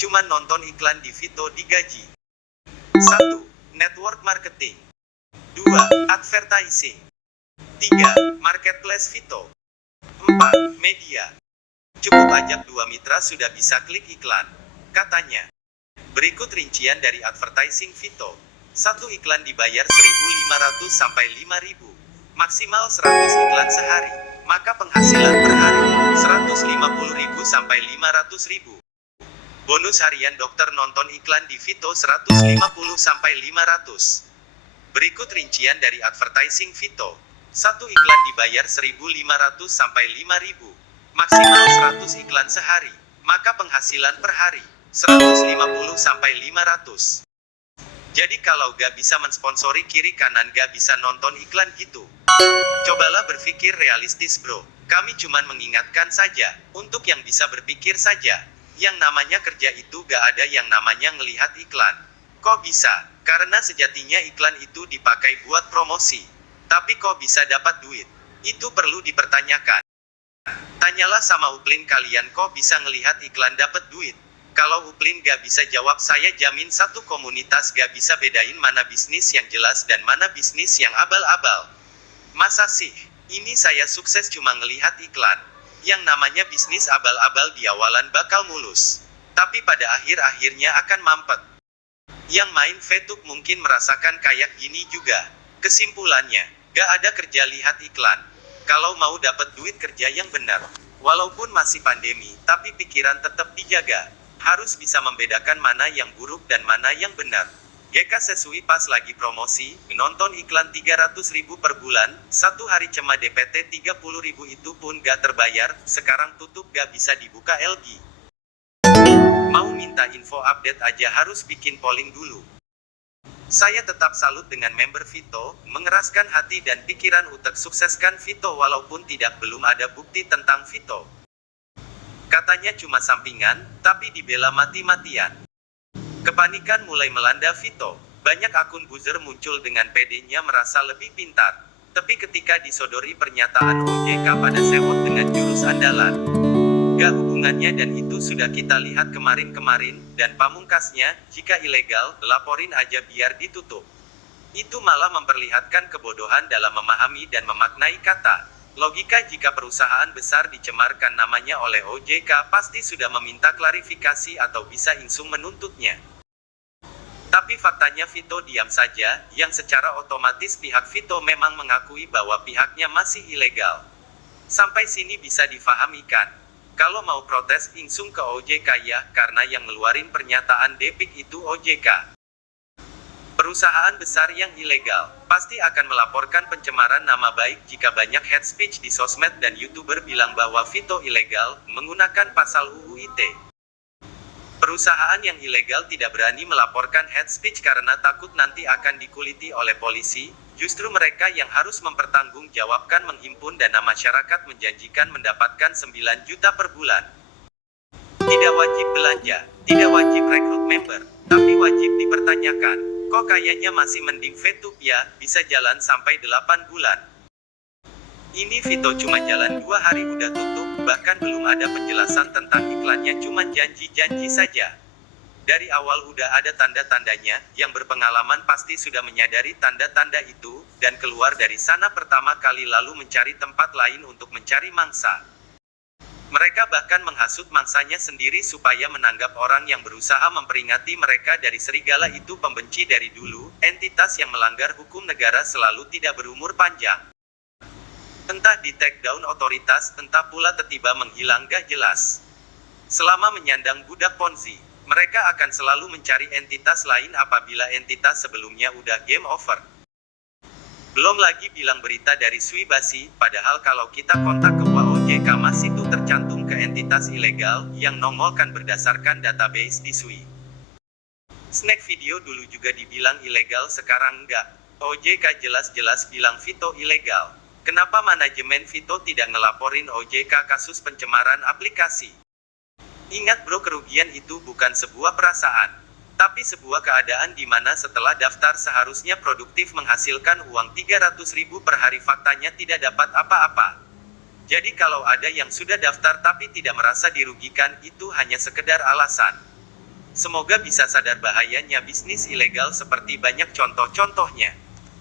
Cuma nonton iklan di Vito digaji. 1. Network marketing. 2. Advertising. 3. Marketplace Vito. 4. Media. Cukup ajak 2 mitra sudah bisa klik iklan, katanya. Berikut rincian dari advertising Vito. 1 iklan dibayar 1.500 sampai 5.000. Maksimal 100 iklan sehari. Maka penghasilan per hari 150.000 sampai 500.000. Bonus harian dokter nonton iklan di Vito 150 sampai 500. Berikut rincian dari advertising Vito. 1 iklan dibayar 1.500 sampai 5.000. Maksimal 100 iklan sehari. Maka penghasilan per hari 150 sampai 500. Jadi kalau gak bisa mensponsori kiri kanan gak bisa nonton iklan gitu. Cobalah berpikir realistis bro. Kami cuman mengingatkan saja. Untuk yang bisa berpikir saja. Yang namanya kerja itu gak ada yang namanya ngelihat iklan. Kok bisa? Karena sejatinya iklan itu dipakai buat promosi. Tapi kok bisa dapat duit? Itu perlu dipertanyakan. Tanyalah sama Uplin kalian kok bisa ngelihat iklan dapat duit. Kalau Uplin gak bisa jawab saya jamin satu komunitas gak bisa bedain mana bisnis yang jelas dan mana bisnis yang abal-abal. Masa sih? Ini saya sukses cuma ngelihat iklan. Yang namanya bisnis abal-abal di awalan bakal mulus. Tapi pada akhir-akhirnya akan mampet. Yang main VTube mungkin merasakan kayak gini juga. Kesimpulannya, gak ada kerja lihat iklan. Kalau mau dapat duit kerja yang benar. Walaupun masih pandemi, tapi pikiran tetap dijaga. Harus bisa membedakan mana yang buruk dan mana yang benar. GK Sesui pas lagi promosi, nonton iklan 300.000 per bulan, satu hari cuma DPT 30.000 itu pun gak terbayar, sekarang tutup gak bisa dibuka LG. Mau minta info update aja harus bikin polling dulu. Saya tetap salut dengan member Vito, mengeraskan hati dan pikiran untuk sukseskan Vito walaupun belum ada bukti tentang Vito. Katanya cuma sampingan, tapi dibela mati-matian. Kepanikan mulai melanda Vito. Banyak akun buzzer muncul dengan PD-nya merasa lebih pintar. Tapi ketika disodori pernyataan OJK pada sewot dengan jurus andalan. Gak hubungannya dan itu sudah kita lihat kemarin-kemarin, dan pamungkasnya, jika ilegal, laporin aja biar ditutup. Itu malah memperlihatkan kebodohan dalam memahami dan memaknai kata. Logika jika perusahaan besar dicemarkan namanya oleh OJK pasti sudah meminta klarifikasi atau bisa insung menuntutnya. Tapi faktanya Vito diam saja, yang secara otomatis pihak Vito memang mengakui bahwa pihaknya masih ilegal. Sampai sini bisa difahamikan. Kalau mau protes insung ke OJK ya, karena yang ngeluarin pernyataan Depik itu OJK. Perusahaan besar yang ilegal, pasti akan melaporkan pencemaran nama baik jika banyak hate speech di sosmed dan YouTuber bilang bahwa Vito ilegal, menggunakan pasal UU ITE. Perusahaan yang ilegal tidak berani melaporkan hate speech karena takut nanti akan dikuliti oleh polisi, justru mereka yang harus mempertanggungjawabkan menghimpun dana masyarakat menjanjikan mendapatkan 9 juta per bulan. Tidak wajib belanja, tidak wajib rekrut member, tapi wajib dipertanyakan. Kok kayaknya masih mending VTube ya, bisa jalan sampai 8 bulan. Ini Vito cuma jalan 2 hari udah tutup, bahkan belum ada penjelasan tentang iklannya cuman janji-janji saja. Dari awal udah ada tanda-tandanya, yang berpengalaman pasti sudah menyadari tanda-tanda itu, dan keluar dari sana pertama kali lalu mencari tempat lain untuk mencari mangsa. Mereka bahkan menghasut mangsanya sendiri supaya menanggap orang yang berusaha memperingati mereka dari serigala itu pembenci dari dulu, entitas yang melanggar hukum negara selalu tidak berumur panjang. Entah di take down otoritas, entah pula tiba-tiba menghilang gak jelas. Selama menyandang budak Ponzi, mereka akan selalu mencari entitas lain apabila entitas sebelumnya udah game over. Belum lagi bilang berita dari Sui basi, padahal kalau kita kontak ke OJK masih tuh tercantum ke entitas ilegal, yang nongol kan berdasarkan database di Sui. Snack video dulu juga dibilang ilegal sekarang enggak. OJK jelas-jelas bilang Vito ilegal. Kenapa manajemen Vito tidak ngelaporin OJK kasus pencemaran aplikasi? Ingat bro, kerugian itu bukan sebuah perasaan, tapi sebuah keadaan di mana setelah daftar seharusnya produktif menghasilkan uang 300.000 per hari faktanya tidak dapat apa-apa. Jadi kalau ada yang sudah daftar tapi tidak merasa dirugikan, itu hanya sekedar alasan. Semoga bisa sadar bahayanya bisnis ilegal seperti banyak contoh-contohnya.